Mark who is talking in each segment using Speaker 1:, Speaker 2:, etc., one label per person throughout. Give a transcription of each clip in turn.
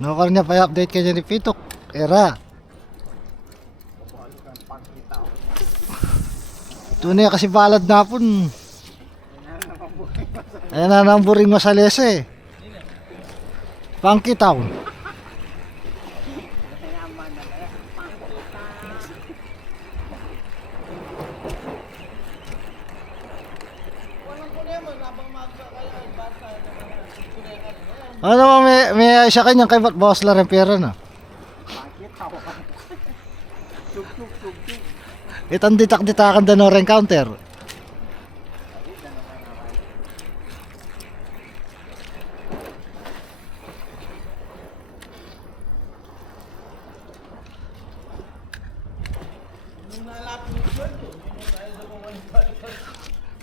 Speaker 1: Nakakar niya pa update kanya ni Pitok. Era. Ito na kasi balad na po. Ayan na namburing masalese. Funky Town. Ano mo, may, may isa kanyang kay bawas lang ang pera na. Itang ditak-ditakan da no encounter.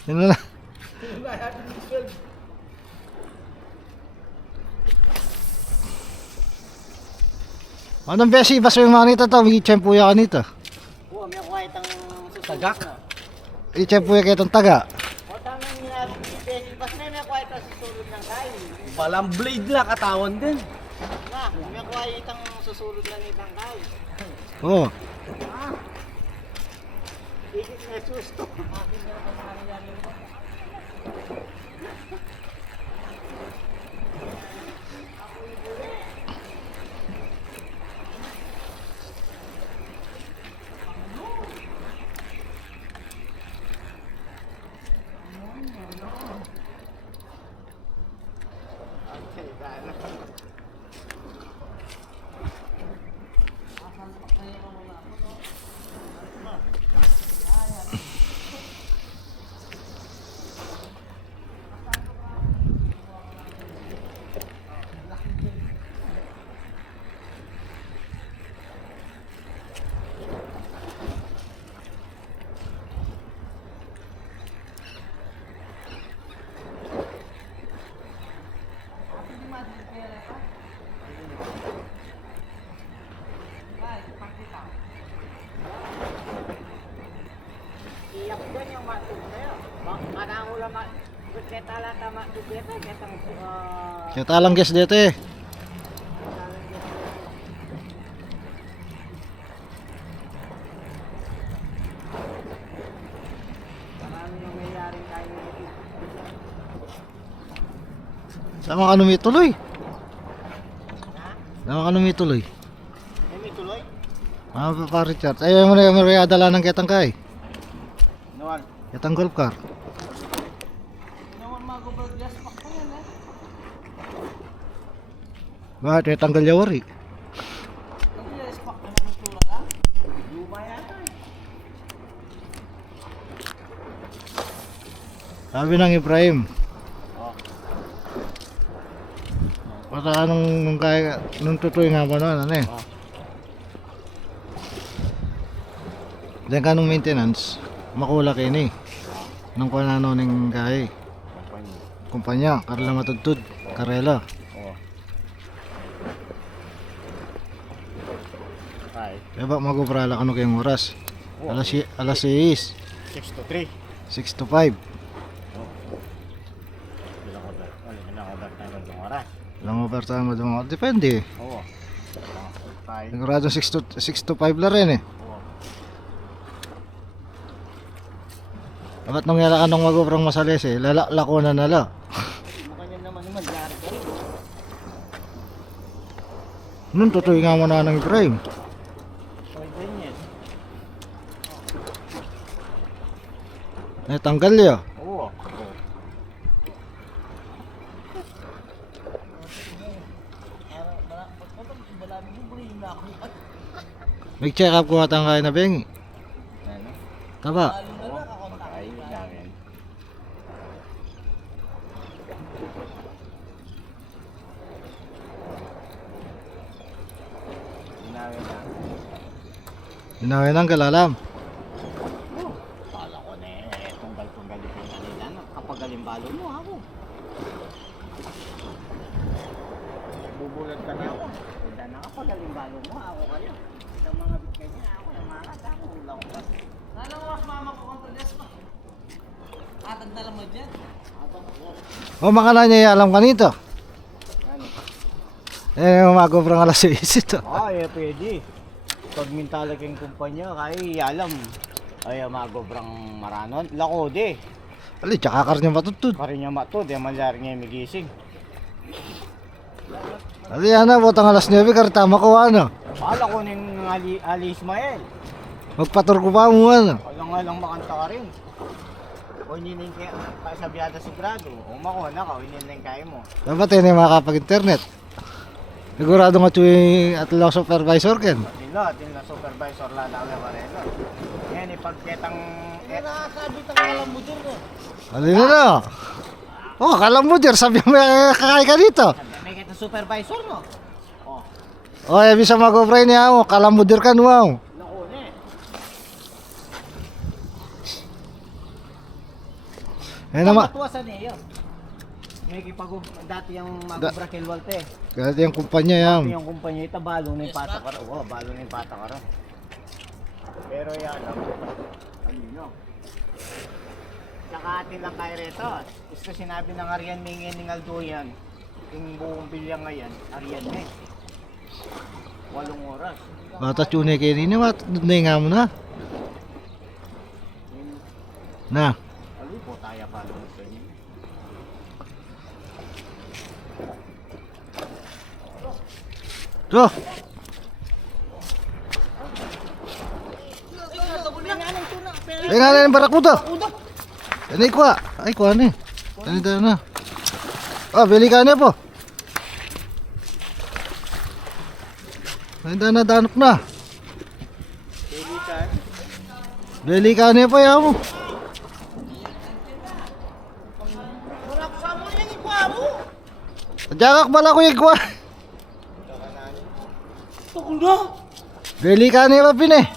Speaker 1: Yun na lang. Anong besi bas yung mga nito to? May tsempuya ka nito.
Speaker 2: Oo, may kuha itang.
Speaker 3: Tagak?
Speaker 1: I-tsempuya ka itong taga.
Speaker 2: O tamang minabi ni Bas na may kuha itang ng kain.
Speaker 3: Balang blade lang katawan din.
Speaker 2: Na, may kuha itang susunod lang itang kain.
Speaker 1: Oo.
Speaker 2: Ikit na susto. Kaya
Speaker 1: talang guess dito eh. Sama ka numituloy.
Speaker 2: Ha?
Speaker 1: Sama ka numituloy.
Speaker 2: May may tuloy?
Speaker 1: Mga pa Richard. Ayaw mo na yung dala ng ketang kay.
Speaker 2: Noon.
Speaker 1: Ketang golf car.
Speaker 2: Noon mga gubal gas pa ko yan eh.
Speaker 1: Bakit? May tanggal yawari.
Speaker 2: Eh.
Speaker 1: Sabi ng Ibrahim.
Speaker 2: Oh.
Speaker 1: Basta anong nung kaya, nung tutoy nga ba na, ano eh. Diyan ka nung maintenance, makulak ini. Nung kung ano ning kaya. Kumpanya, karela matudtud, karela.
Speaker 2: Oh. Ay,
Speaker 1: Kaya ba magubrala ka no kayong oras?
Speaker 2: Oh.
Speaker 1: Alas, si- alas 6,
Speaker 2: 6 to 3.
Speaker 1: 6 to 5.
Speaker 2: Bilang ko dahil. Ano, bilang ko dahil tayo ng oras.
Speaker 1: Lang overtime mo doon. Depende.
Speaker 2: Oo. Five.
Speaker 1: Sigurado 6 to, 6 to 5 la rin eh.
Speaker 2: Oo.
Speaker 1: Dapat nung yala ka nung magubrang masalis eh, lalako na nala.
Speaker 2: Mukha niya naman naman, yari ka rin.
Speaker 1: Nun tutoy nga mo na ng Ibrahim.
Speaker 2: Pwede ganyan.
Speaker 1: Natanggal niya.
Speaker 2: Oo.
Speaker 1: May check up ko atang kaya na.
Speaker 2: Ano?
Speaker 1: Taba.
Speaker 2: Ay, namin.
Speaker 1: Inawi ng kalalam.
Speaker 2: Oh, kala ko na eh, tunggal-tunggal ito yung kanila. no? Galimbalo mo, ako. Bubulat ka na ako. Kaya na kapag galimbalo mo, ako kayo. Sa mga bitkay niya, ako yung mga ako. Wala ko pa.
Speaker 3: Nanang mas mama ko ang tulis mo. Atag na lang mo dyan.
Speaker 1: O makana niya alam ka nito. Eh, umago parang alas 6 ito.
Speaker 2: Ah, eh, pwede. Pag mintala kayong kumpanya, kaya alam. Ay, magobrang maranon. Lakode.
Speaker 1: Ali, tsaka kar niya matutod.
Speaker 2: Kari niya matod, eh, malyari niya migising.
Speaker 1: Ali, ana, botang alas 9, kar tama ko ano.
Speaker 2: Kala ko ning Ali, Ali Ismael.
Speaker 1: Magpatur ko pa mo ano.
Speaker 2: Wala nga lang makanta ka rin. O inining kaya pasabyada sigurado. O mako na ka, o inining kaya mo.
Speaker 1: Dapat yun yung makakapag-internet. Sigurado nga tuwi at law supervisor ken.
Speaker 2: Dilo, din na supervisor la na ka Eh,
Speaker 3: Nakakabit ang alam mo dyan eh.
Speaker 1: Ali na na. Oh, mo dyan, sabi mo eh, kakay ka dito.
Speaker 2: may kita supervisor, no? Oh,
Speaker 1: Oh, eh, bisa mag-ofray niya mo, kala mo dyan ka
Speaker 2: naku na eh.
Speaker 1: Eh naman,
Speaker 2: Matuwasan eh yun. May kipag dati yung mag-Brakel Walte.
Speaker 1: kasi yung kumpanya yan.
Speaker 2: Dati yung kumpanya ito, balo na yung pata ka Oh, balo na yung pata ka Pero yan, ano yun? Tsaka atin lang tayo rito. Gusto sinabi ng Arian Mingin ng Aldoyan, yung buong bilyang ngayon, Arian eh. Walong oras.
Speaker 1: Bata tune kayo rin, mat, na nga mo na. Na,
Speaker 2: alipo tayo pa lang sa inyo.
Speaker 1: to. Eh nga yung barakuda. Ano kuha? Ay, kuha eh. Ano tayo na? Oh, bili ka na po. Ay, na danok na. Bili ka na po yaw mo. Jagak bala ko
Speaker 3: na.
Speaker 1: Bili ka na pa pine.
Speaker 3: Nalikan